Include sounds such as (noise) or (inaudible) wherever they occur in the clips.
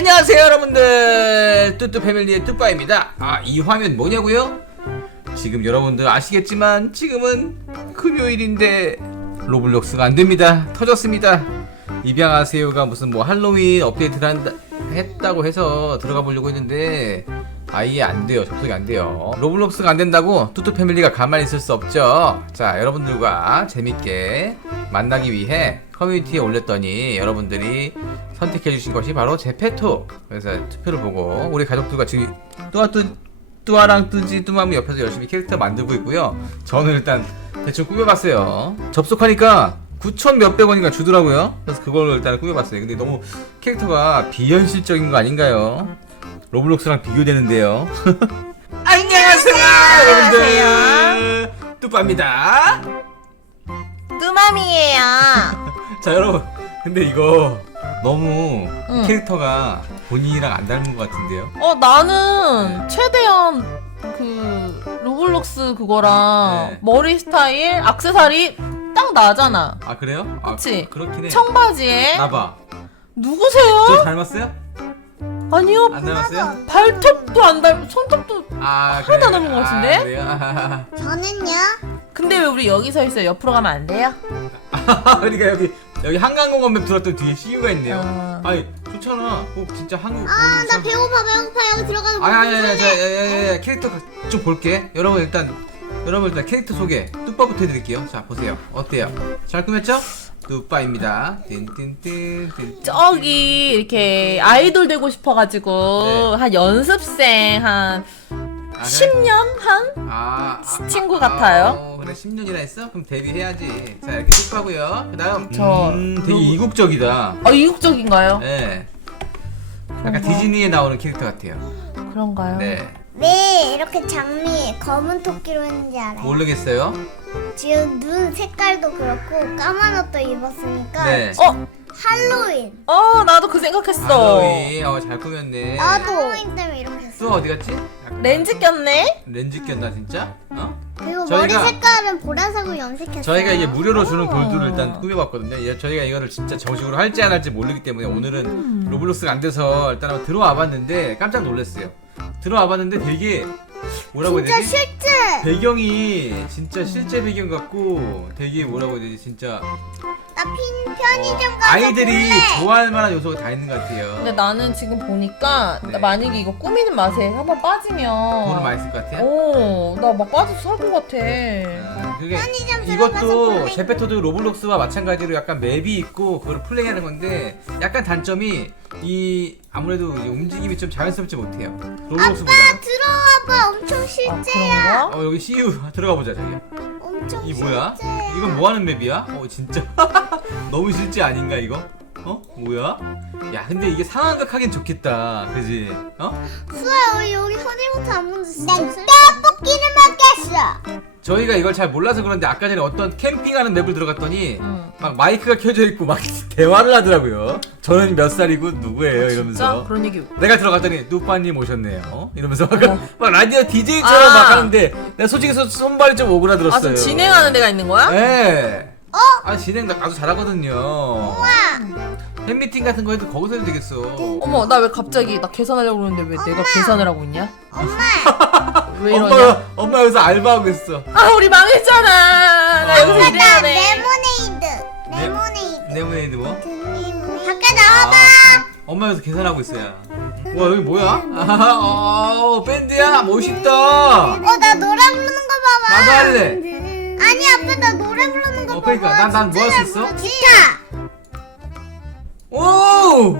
안녕하세요 여러분들. 뚜뚜 패밀리의 뚜빠입니다. 아 이 화면 뭐냐고요? 지금 여러분들 아시겠지만 지금은 금요일인데 로블록스가 안됩니다. 터졌습니다. 입양하세요가 무슨 뭐 할로윈 업데이트를 한다, 했다고 해서 들어가 보려고 했는데 아예 안 돼요. 접속이 안 돼요. 로블록스가 안 된다고 뚜뚜 패밀리가 가만히 있을 수 없죠. 자 여러분들과 재밌게 만나기 위해 커뮤니티에 올렸더니 여러분들이 선택해 주신 것이 바로 제페토. 그래서 투표를 보고 우리 가족들과 지금 뚜아뚜 뚜아랑 뚜지 뚜맘이 옆에서 열심히 캐릭터 만들고 있고요. 저는 일단 대충 꾸며봤어요. 접속하니까 9천 몇백 원인가 주더라고요. 그래서 그걸로 일단 꾸며봤어요. 근데 너무 캐릭터가 비현실적인 거 아닌가요? 로블록스랑 비교되는데요. (laughs) 안녕하세요 여러분들. 뚜빠입니다. 뚜맘이에요. (laughs) 자 여러분. 근데 이거 너무 응. 캐릭터가 본인이랑 안 닮은 것 같은데요 어 나는 최대한 그 로블록스 그거랑 네. 머리 스타일, 악세사리 딱 나잖아. 아 그래요? 그치? 아, 그렇긴 해 청바지에 나봐 누구세요? 저 닮았어요? 아니요. 안 닮았어요? 발톱도 안 닮, 손톱도. 아 하나도 안 닮은 것 같은데? 아, 그래요? (laughs) 저는요? 근데 왜 우리 여기 서 있어요? 옆으로 가면 안 돼요? (laughs) 그러니까 여기 여기 한강공원 맵 들었더니 뒤에 CU가 있네요. 아. 아니 좋잖아. 꼭 진짜 한국 아, 나 배고파, 배고파. 여기 들어가서 아니 아니 아니 야, 캐릭터 좀 볼게. 여러분 일단 여러분 일단 캐릭터 소개. 뚜빠부터 해드릴게요. 자 보세요. 어때요? 잘 꾸몄죠? 뚜빠입니다. 띵띵띵 띵 저기 이렇게 아이돌 되고 싶어가지고 네. 한 연습생 한 10년 한? 아, 친구 같아요. 어, 그래 10년이나 했어? 그럼 데뷔해야지. 자 이렇게 뚝하고요. 그다음 저 음, 되게 이국적이다. 어 이국적인가요? 네. 약간 디즈니에 나오는 캐릭터 같아요. 그런가요? 네. 왜 이렇게 장미 검은 토끼로 했는지 알아요? 모르겠어요. 지금 눈 색깔도 그렇고 까만 옷도 입었으니까 네. 어? 할로윈. 어 나도 그 생각했어 할로윈. 어, 잘 꾸몄네. 나도 할로윈 때문에 이렇게 또 어디 갔지? 렌즈 꼈네? 렌즈 꼈나 진짜? 어? 그리고 저희가- 머리 색깔은 보라색으로 염색했어요. 저희가 이게 무료로 주는 오. 골드를 일단 꾸며봤거든요. 예, 저희가 이거를 진짜 정식으로 할지 안 할지 모르기 때문에 오늘은 음. 로블록스가 안 돼서 일단 한번 들어와 봤는데 깜짝 놀랐어요. 들어와 봤는데 되게 뭐라고 해야 진짜 되지? 실제. 배경이 진짜 실제 배경 같고 되게 뭐라고 해야 되지? 진짜 나 핀, 편의점 가서 아이들이 볼래. 좋아할 만한 요소가 다 있는 것 같아요. 근데 나는 지금 보니까 네. 나 만약에 이거 꾸미는 맛에 한번 빠지면 돈을 많이 쓸 것 같아요. 오 나 막 빠져서 살 것 같아 아, 그게 편의점 들어가서 이것도 볼래. 제페토도 로블록스와 마찬가지로 약간 맵이 있고 그걸 플레이하는 건데 약간 단점이 이 아무래도 이 움직임이 좀 자연스럽지 못해요. 로블록스보다는. 들어와봐. 엄청 아 실제야. 그런가? 어 여기 CU 들어가 보자 저기. 엄청 이 뭐야? 실제. 이건 뭐 하는 맵이야? 어 진짜 (laughs) 너무 실제 아닌가 이거? 어 뭐야? 야 근데 이게 상황극 하긴 좋겠다, 그지? 어? 수아 우리 여기 선일부터 안 진짜 난 떡볶이를 먹겠어. 저희가 이걸 잘 몰라서 그런데 아까 전에 어떤 캠핑하는 맵을 들어갔더니 응. 막 마이크가 켜져 있고 막 (laughs) 대화를 하더라고요. 저는 몇 살이고 누구예요 진짜? 이러면서. 그런 얘기 내가 들어갔더니 누빠님 오셨네요. 이러면서 막, (laughs) 막 라디오 DJ처럼 아. 막 하는데 내가 솔직히 서- 손발이 좀 오그라들었어요. 아 지금 진행하는 데가 있는 거야? 네. 어? 아 진행 나 아주 잘하거든요. 우와. 팬미팅 같은 거 해도 거기서 해도 되겠어. 어머 나 왜 갑자기 나 계산하려고 그러는데 왜 내가 계산을 하고 있냐? 엄마. (laughs) 왜 이러냐? 엄마 엄마 여기서 알바하고 있어. 아 우리 망했잖아 나 어. 여기서 일해야 나 돼 레모네이드. 레모네이드. 네모네이드 뭐? 밖에 나와봐. 엄마 여기서 계산하고 있어요. 와 여기 뭐야? 아하, (laughs) 어, 밴드야 멋있다. 어, 나 노래 부르는 거 봐봐. 나도 할래. 아니, 아빠 나 노래 부르는 거 어, 봐봐. 그러니까 난- 난뭐 할수 진짜 있어? 잘 부르- 기타. 오!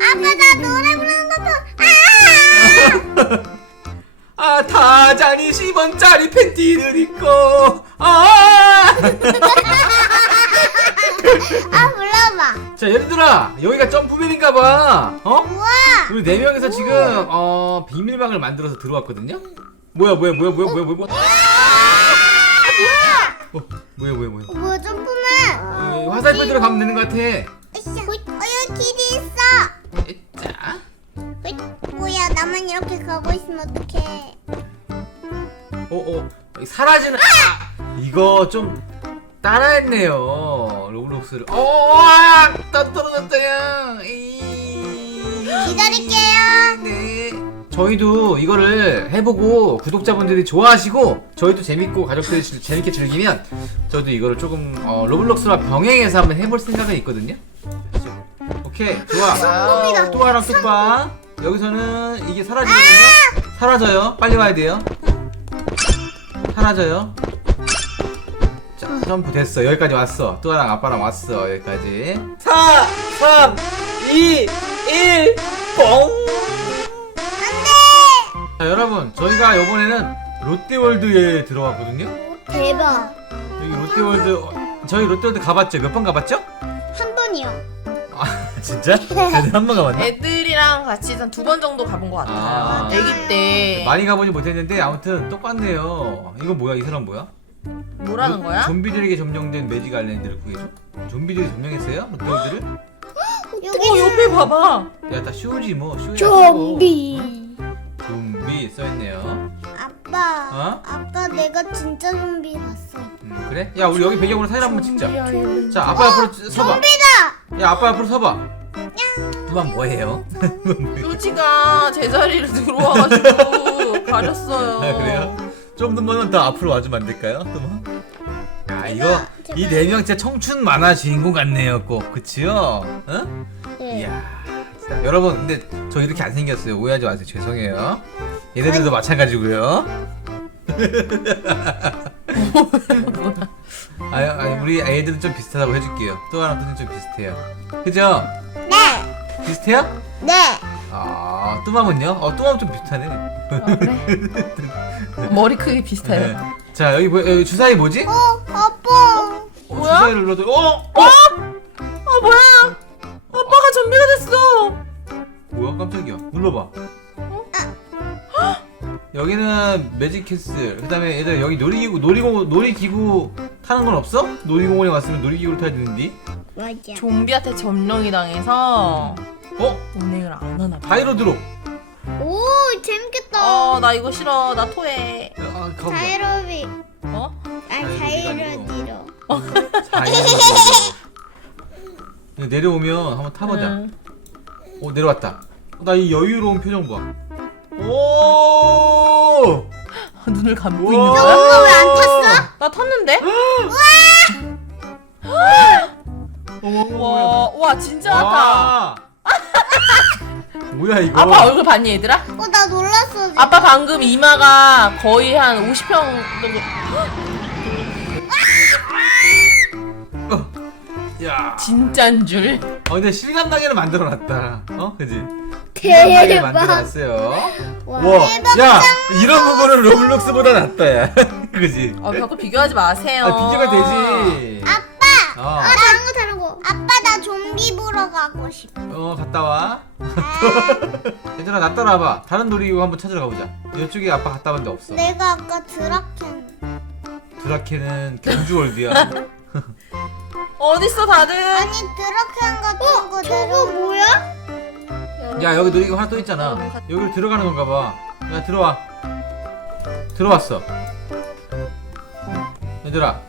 아빠 나 노래 부르는 거 봐. 아! (laughs) 아 타잔이 10원짜리 팬티를 입고 아! (laughs) 아, 불러봐. 자 얘들아 여기가 점프맨인가봐 어? 우와. 우리 네 명이서 지금 어 비밀방을 만들어서 들어왔거든요. 뭐야 뭐야 뭐야 뭐야 뭐야 뭐야 뭐야 어, 뭐야 뭐야 뭐야 어, 뭐야, 점프맨. 어, 화살표 들어가면 되는 것 같아. 으쌰. 어, 여기 길이 있어. 자, 으이, 뭐야, 나만 이렇게 가고 있으면 어떡해. 어, 어, 사라지는. 아! 이거 좀 따라했네요. 로블록스를. 어, 아. 이. 기다릴게요. 네. 저희도 이거를 해보고 구독자분들이 좋아하시고 저희도 재밌고 가족들이 즐- 재밌게 즐기면 저도 이거를 조금 어, 로블록스와 병행해서 한번 해볼 생각은 있거든요. 오케이 좋아. 또아랑 뚜빠 여기서는 이게 사라지거든요. 사라져요. 빨리 와야 돼요. 사라져요. 자 점프 됐어. 여기까지 왔어. 뚜아랑 아빠랑 왔어. 여기까지. 4, 3, 2, 1, 뻥! 자 여러분 저희가 이번에는 롯데월드에 들어왔거든요. 대박. 여기 롯데월드 어, 저희 롯데월드 가봤죠? 몇 번 가봤죠? 한 번이요. 아 (laughs) 진짜? 한번 가봤나? 애들이랑 같이 한 두 번 정도 가본 것 같아요. 아. 애기 때. 많이 가보지 못했는데 아무튼 똑같네요. 이거 뭐야? 이 사람 뭐야? 뭐라는 거야? 좀비들에게 점령된 매직 아일랜드를 구해줘. 좀비들이 점령했어요? 롯데월드를? (gasps) 어 옆에 봐봐. 야다 쇼지 뭐 쇼야. 좀비. 좀비 써있네요. 아빠. 어? 아빠 내가 진짜 좀비 봤어. 음, 그래? 야 우리 여기 배경으로 사진 한번 찍자. 좀비야, 자 아빠 앞으로 서봐. 좀비다. 야 아빠 앞으로 서봐. 그만 뭐해요? (laughs) 뚜지가 제자리로 들어와가지고 가렸어요. 아 그래요? 좀 더만 더 앞으로 와주면 안 될까요? 또만? 야 이거 제발. 이네명 진짜 청춘 만화 주인공 같네요 꼭 그치요? 어? 네. 이야 진짜. 여러분 근데 저 이렇게 안 생겼어요 오해하지 마세요 죄송해요 얘네들도 마찬가지고요 (laughs) 아니, 아니 우리 애들은 좀 비슷하다고 해줄게요 또 하나 또좀 비슷해요 그죠? 네. 비슷해요? 네. 아 뚜맘은요? 어 뚜맘 좀 비슷하네 아, 그래? (laughs) 머리 크기 비슷해요. 네. 자 여기 뭐 여기 주사위 뭐지? 어, 아빠. 어, 뭐야? 주사위를 눌러도 어? 어? 아 뭐야? 아빠가 좀비가 됐어. 뭐야 깜짝이야 눌러봐 여기는 매직 캐슬 그다음에 얘들 여기 놀이기구 놀이공 놀이기구 타는 건 없어? 놀이공원에 왔으면 놀이기구를 타야 되는데 맞아. 좀비한테 점령이 당해서 어? 운행을 안 하나 봐. 다이로드로 오 재밌겠다. 어, 나 이거 싫어. 나 토해. 아 가보자 자이로비. 어? 아 자이로디로. 다이로드 이거 (laughs) 내려오면 한번 타보자 응. 오 내려왔다 나 이 여유로운 표정 봐 눈을 감고 우와. 있는 거야? 엄마 왜 안 탔어? 나 탔는데? 어머 어머 와, 와 진짜 탔다. 와. 뭐야 이거 아빠 얼굴 봤니 얘들아? 어 나 놀랐어. 지금. 아빠 방금 이마가 거의 한 50평 정도 어. 야 진짠 줄. 어 근데 실감나게는 만들어놨다 어 그지 대박. 만들어놨어요 와. 와 야 이런 부분은 로블록스보다 낫다 야 (laughs) 그지 어, 자꾸 비교하지 마세요. 아 비교가 되지 아빠. 어, 아 다른 거 다른 거. 아빠 나 좀비 보러 가고 싶어. 어 갔다 와 (laughs) 얘들아 나 따라와봐 다른 놀이기구 한번 찾으러 가보자 이쪽에 아빠 갔다 온 데 없어 내가 아까 드라켄. 드라케는 경주월드야 (laughs) 어딨어 다들? 아니 드라켄 같은 거 저거 뭐야? 야 여기 놀이기구 하나 또 있잖아 여기로 들어가는 건가 봐야 들어와 들어왔어 얘들아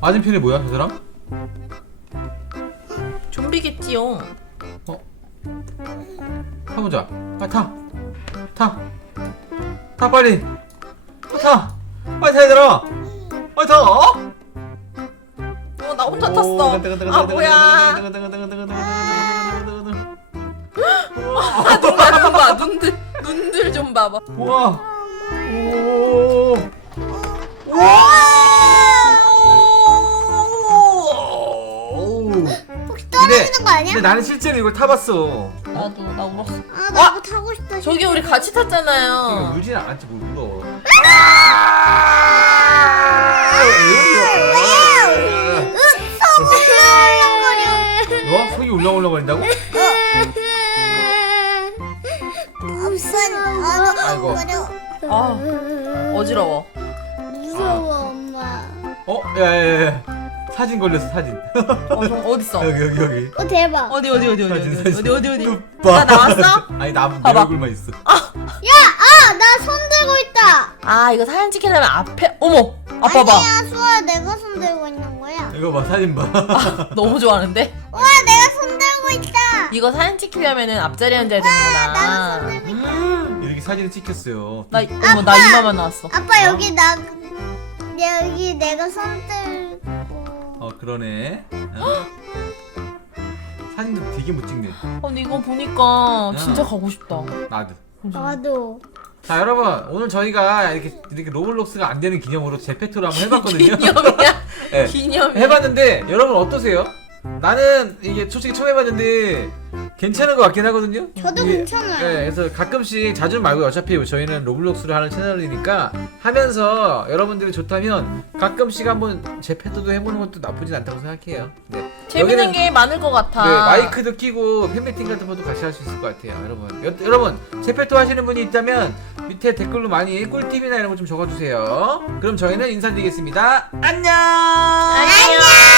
맞은편이 뭐야 저 사람? 좀비겠지요. 어? 타보자 빨리 타! 타! 타 빨리! 타! 빨리 타 얘들아! 빨리 타! 어? 어, 나 혼자 탔어. 아 뭐야? 아, 눈 봐, 눈 봐, 눈들, 눈들 좀 봐봐. 우와! 오! 오! 혹시 떨어지는 거 아니야? 근데 나는 실제로 이걸 타봤어. 나도 나 울었어. 아 나도 타고 싶다. 저기 우리 같이 이거 탔잖아요. 울진 않았지 뭘 울어. 울렁거려. 너 속이 울렁울렁거린다고? 무슨 아이고. 울렁거려. 아 어지러워. 무서워 엄마. 어? 야야야. 사진 걸렸어 사진. 어, 좀 어딨어? 여기 여기 여기. 어 대박. 어디 어디 어디 어디 사진 어디 사진. 어디 어디 어디? 나 나왔어? (laughs) 아니 나내 봐봐. 얼굴만 있어. 야, 아, 나 손 들고 있다. 아 이거 사진 찍히려면 앞에 어머 아빠 봐 아니야, 수아, 내가 손 들고 있는 거야. 이거 봐 사진 봐. 너무 좋아하는데 와, 내가 손 들고 있다. 이거 사진 찍히려면은 앞자리 앉아야 나도 되는구나. 손들고. 이렇게 사진을 찍혔어요. 나 어머 나 이마만 나왔어. 아빠 여기 나 여기 내가 손 들고. 어 그러네. 어? 사진도 되게 못 찍네. 어, 근데 이거 보니까 진짜 야. 가고 싶다. 나도. 나도. 자 여러분 오늘 저희가 이렇게 이렇게 로블록스가 안 되는 기념으로 제페토를 한번 해봤거든요. (laughs) 기념이야. (laughs) 네. 기념이. 해봤는데 여러분 어떠세요? 나는 이게 솔직히 처음 해봤는데 괜찮은 것 같긴 하거든요. 저도 이게- 괜찮아요. 네, 그래서 가끔씩 자주 말고 어차피 저희는 로블록스를 하는 채널이니까 하면서 여러분들이 좋다면 가끔씩 한번 제페토도 해보는 것도 나쁘진 않다고 생각해요. 네. 재밌는 여기는 게 많을 것 같아. 네, 마이크도 끼고 팬미팅 같은 것도 같이 할 수 있을 것 같아요, 여러분. 여, 여러분, 제페토 하시는 분이 있다면 밑에 댓글로 많이 꿀팁이나 이런 거 좀 적어주세요. 그럼 저희는 인사드리겠습니다. 안녕! 안녕.